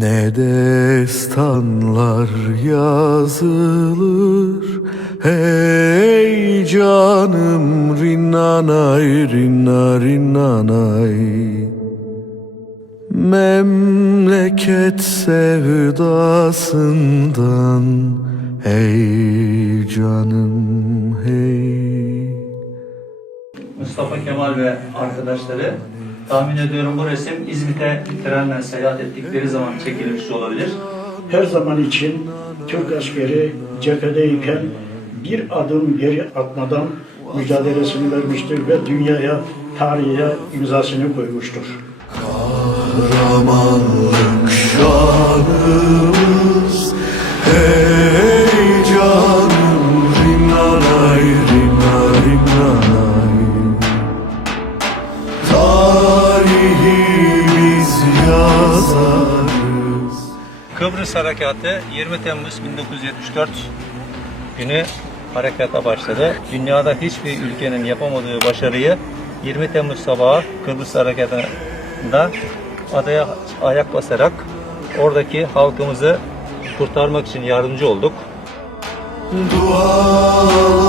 Ne destanlar yazılır? Hey canım rinnanay rinna rinnanay Memleket sevdasından Hey canım hey. Mustafa Kemal ve arkadaşları tahmin ediyorum bu resim İzmit'e trenle seyahat ettikleri zaman çekilmiş olabilir. her zaman için Türk askeri cephedeyken bir adım geri atmadan mücadelesini vermiştir ve dünyaya, tarihe imzasını koymuştur. Kıbrıs Harekatı 20 Temmuz 1974 günü harekata başladı. Dünyada hiçbir ülkenin yapamadığı başarıyı 20 Temmuz sabahı Kıbrıs Harekatı'nda adaya ayak basarak oradaki halkımızı kurtarmak için yardımcı olduk. Dualarla